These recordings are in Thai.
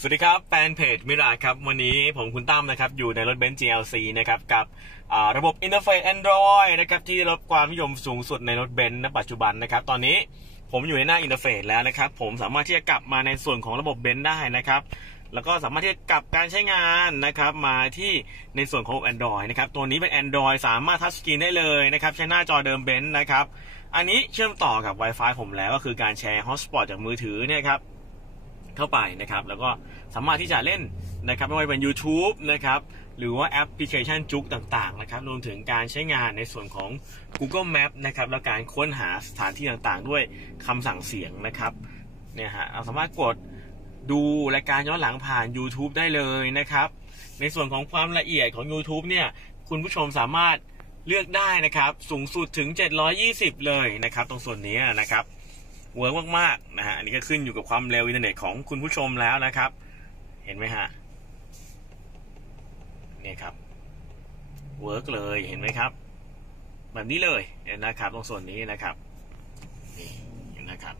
สวัสดีครับ แฟนเพจมิราครับ วันนี้ผมคุณตั้มนะครับ อยู่ในรถเบนซ์ GLC นะครับ กับระบบอินเทอร์เฟซ Android นะครับ ที่รับความนิยมสูงสุดในรถเบนซ์ณปัจจุบันนะครับ ตอนนี้ผมอยู่ในหน้าอินเทอร์เฟซแล้วนะครับ ผมสามารถที่จะกลับมาในส่วนของระบบเบนซ์ได้นะครับ แล้วก็สามารถที่จะกลับการใช้งานนะครับ มาที่ในส่วนของ Android นะครับ ตัวนี้เป็น Android สามารถทัชสกรีนได้เลยนะครับ ใช้หน้าจอเดิมเบนซ์นะครับ อันนี้เชื่อมต่อกับ Wi-Fi ผมแล้วก็คือการแชร์ฮอตสปอตจากมือถือเนี่ยครับ เข้าไปนะครับ แล้วก็สามารถที่จะเล่นนะครับไม่ว่าจะเป็น YouTube นะครับหรือว่าแอปพลิเคชันจุกต่างๆนะครับรวมถึงการใช้งานในส่วนของ Google Map นะครับแล้วการค้นหาสถานที่ต่างๆ ด้วยคำสั่งเสียงนะครับเนี่ยฮะเราสามารถกดดูรายการย้อนหลังผ่าน YouTube ได้เลยนะครับ ในส่วนของความละเอียดของ YouTube เนี่ยคุณผู้ชมสามารถเลือกได้นะครับ สูงสุดถึง 720 เลยนะครับ ตรงส่วนนี้นะครับ เวิร์กมากๆนะฮะอันนี้ก็ขึ้นอยู่กับความเร็วอินเทอร์เน็ตของคุณผู้ชมแล้วนะครับ เห็นไหมฮะเนี่ยครับเวิร์กเลยเห็นไหมครับ แบบนี้เลยเห็นนะครับ ตรงส่วนนี้นะครับนี่เห็นนะครับ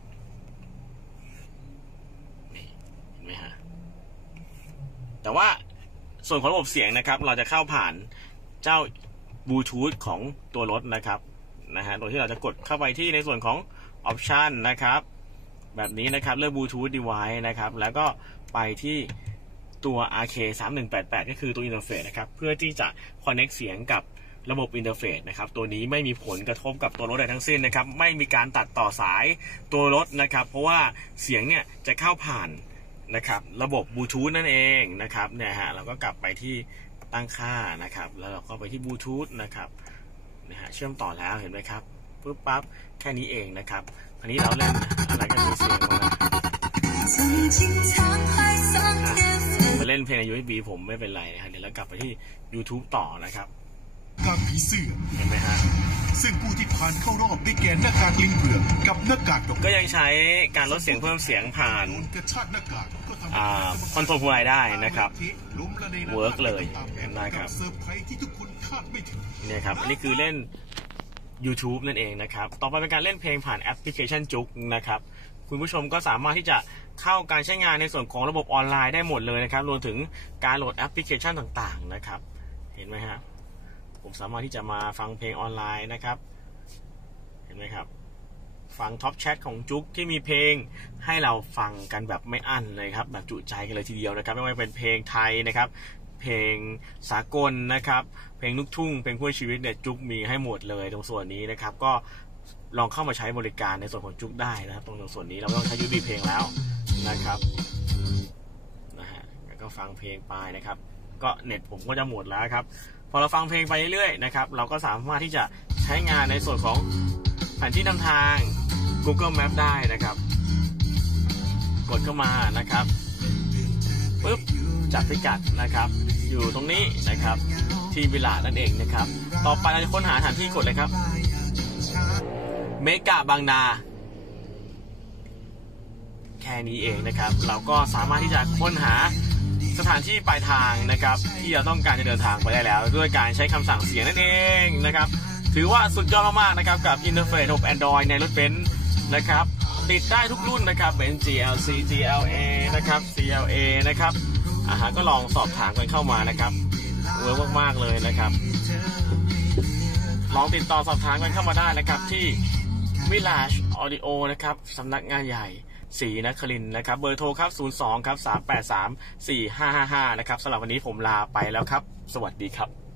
นี่เห็นไหมฮะแต่ว่าส่วนของระบบเสียงนะครับ เราจะเข้าผ่านเจ้าบลูทูธของตัวรถนะครับนะฮะโดยที่เราจะกดเข้าไปที่ในส่วนของ ออปชันนะครับแบบนี้นะครับเลือก Bluetooth device นะครับแล้วก็ไปที่ตัว RK 3188 ก็คือตัวอินเทอร์เฟซนะครับเพื่อที่จะ connect เสียงกับระบบอินเทอร์เฟซนะครับตัวนี้ไม่มีผลกระทบกับตัวรถใดทั้งสิ้นนะครับไม่มีการตัดต่อสายตัวรถนะครับเพราะว่าเสียงเนี่ยจะเข้าผ่านนะครับระบบบลูทูธนั่นเองนะครับเนี่ยฮะเราก็กลับไปที่ตั้งค่านะครับแล้วเราก็ไปที่บลูทูธนะครับนะฮะเชื่อมต่อแล้วเห็นไหมครับ ปุ๊บปั๊บแค่นี้เองนะครับอันนี้เราเล่นอะไรกันมีเสียงมาไปเล่นเพลงใน USB ผมไม่เป็นไรนะครับเดี๋ยวเรากลับไปที่ YouTube ต่อนะครับกางผีเสื้อเห็นไหมฮะซึ่งผู้ที่ผ่านเข้ารอบได้แก่หน้ากากลิงเผือกกับหน้ากากดอกก็ยังใช้การลดเสียงเพิ่มเสียงผ่านกระชากหน้ากากก็ทำให้อ่าคอนโทรลพวงมาลัยได้นะครับล้มละเนระนาด Work เลยตามแผนนะครับกัเซอร์ไพรส์ที่ทุกคนคาดไม่ถึงเนี่ยครับอันนี้คือเล่น YouTube นั่นเองนะครับ ต่อไปเป็นการเล่นเพลงผ่านแอปพลิเคชันจุกนะครับ คุณผู้ชมก็สามารถที่จะเข้าการใช้งานในส่วนของระบบออนไลน์ได้หมดเลยนะครับ รวมถึงการโหลดแอปพลิเคชันต่างๆนะครับ เห็นไหมฮะ ผมสามารถที่จะมาฟังเพลงออนไลน์นะครับ เห็นไหมครับ ฟังท็อปแชทของจุกที่มีเพลงให้เราฟังกันแบบไม่อั้นเลยครับ แบบจุใจกันเลยทีเดียวนะครับ ไม่ว่าจะเป็นเพลงไทยนะครับ เพลงสากลนะครับ เพลงลูกทุ่ง เพลงคู่อชีวิตเนี่ยจุกมีให้หมดเลยตรงส่วนนี้นะครับ ก็ลองเข้ามาใช้บริการในส่วนของจุกได้นะครับ ตรงส่วนนี้เราไม่ต้องใช้ยูบีเพลงแล้วนะครับนะฮะแล้วก็ฟังเพลงไปนะครับ ก็เน็ตผมก็จะหมดแล้วครับ พอเราฟังเพลงไปเรื่อยๆนะครับ เราก็สามารถที่จะใช้งานในส่วนของแผนที่นำทาง Google Map ได้นะครับ กดเข้ามานะครับปุ๊บ จับพิกัดนะครับ อยู่ตรงนี้นะครับที่วิลานั่นเองนะครับ ต่อไปเราจะค้นหาสถานที่กดเลยครับ เมกาบางนา แค่นี้เองนะครับ เราก็สามารถที่จะค้นหาสถานที่ปลายทางนะครับ ที่เราต้องการจะเดินทางไปได้แล้ว ด้วยการใช้คำสั่งเสียงนั่นเองนะครับ ถือว่าสุดยอดมากๆนะครับ กับอินเทอร์เฟซระบบ Android ในรถเบนซ์นะครับ ติดได้ทุกรุ่นนะครับเป็น GLC GLA นะครับ CLA นะครับ อ่าฮะก็ลองสอบถามกันเข้ามานะครับเวิร์กมากๆเลยนะครับ ลองติดต่อสอบถามกันเข้ามาได้นะครับที่ Village Audio นะครับสำนักงานใหญ่ศรีนครินนะครับเบอร์โทรครับ 02 ครับ 383 4555 นะครับสำหรับวันนี้ผมลาไปแล้วครับ สวัสดีครับ